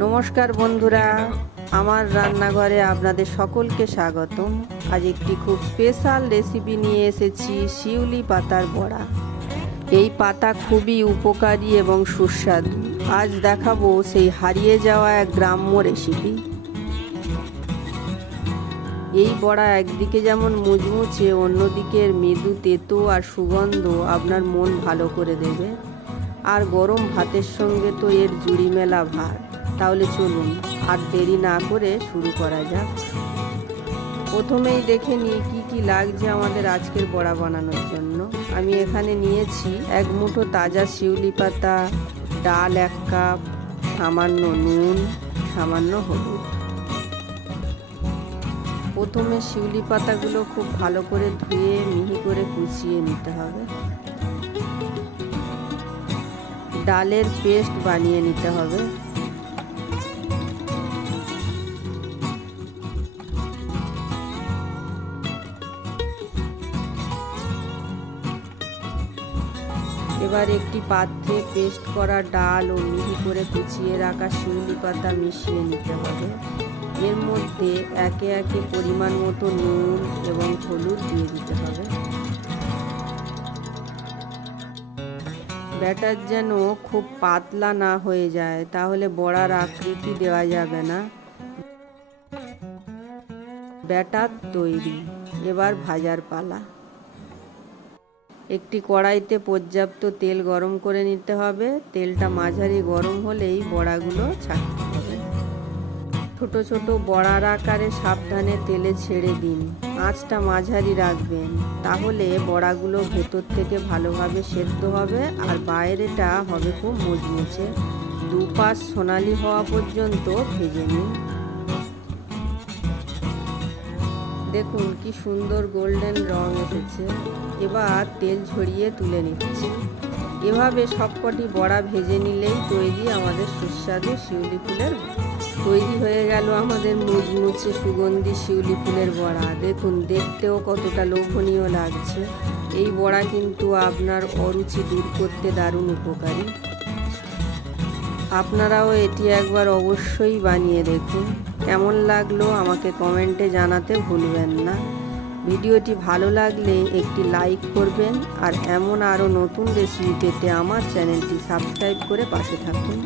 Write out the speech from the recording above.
নমস্কার বন্ধুরা, আমার রান্নাঘরে আপনাদের সকলকে স্বাগতম। আজ একটি খুব স্পেশাল রেসিপি নিয়ে এসেছি, শিউলি পাতার বড়া। এই পাতা খুবই উপকারী এবং সুস্বাদু। আজ দেখাবো সেই হারিয়ে যাওয়া এক গ্রাম্য রেসিপি এই বড়া একদিকে যেমন মুচমুচে, অন্যদিকে মৃদু তেতো আর সুগন্ধ আপনার মন ভালো করে দেবে। আর গরম ভাতের সঙ্গে তো এর জুড়ি মেলা ভাত। তাহলে চলুন, আর দেরি না করে শুরু করা যাক। প্রথমেই দেখে নিই কী কী লাগছে আমাদের আজকের বড়া বানানোর জন্য। আমি এখানে নিয়েছি এক মুঠো তাজা শিউলি পাতা, ডাল এক কাপ, সামান্য নুন, সামান্য হলুদ। প্রথমে শিউলি পাতাগুলো খুব ভালো করে ধুয়ে মিহি করে কুচিয়ে নিতে হবে। ডালের পেস্ট বানিয়ে নিতে হবে। এবার একটি পাত্রে পেস্ট করা ডাল ও মিহি করে কুচিয়ে রাখা শিউলি পাতা মিশিয়ে নিতে হবে। এর মধ্যে একে একে পরিমাণ মতো নুন এবং হলুদ দিয়ে দিতে হবে। ব্যাটার যেন খুব পাতলা না হয়ে যায়, তাহলে বড়ার আকৃতি দেওয়া যাবে না। ব্যাটার তৈরি, এবার ভাজার পালা। একটি কড়াইতে পর্যাপ্ত তেল গরম করে নিতে হবে। তেলটা মাঝারি গরম হলেই বড়াগুলো ছাড়তে হবে। ছোট ছোট বড়ার আকারে সাবধানে তেলে ছেড়ে দিন। আঁচটা মাঝারি রাখবেন, তাহলে বড়াগুলো ভেতর থেকে ভালোভাবে সেদ্ধ হবে আর বাইরেটা হবে খুব মুচমুচে দুপাশ সোনালি হওয়া পর্যন্ত ভেজে নিন। দেখুন কি সুন্দর গোল্ডেন রং এসেছে। এবার তেল ঝরিয়ে তুলে নিচ্ছি। এভাবে সবকটি বড়া ভেজে নিলেই তৈরি আমাদের সুস্বাদু শিউলি ফুলের তৈরি হয়ে গেল আমাদের মুচমুচে সুগন্ধি শিউলি ফুলের বড়া। দেখুন, দেখতেও কতটা লোভনীয় লাগছে। এই বড়া কিন্তু আপনার অরুচি দূর করতে দারুণ উপকারী। আপনারাও এটি একবার অবশ্যই বানিয়ে দেখুন। কেমন লাগল আমাকে কমেন্টে জানাতে ভুলবেন না। ভিডিওটি ভালো লাগলে একটি লাইক করবেন আর এমন আরও নতুন রেসিপি পেতে আমার চ্যানেলটি সাবস্ক্রাইব করে পাশে থাকুন।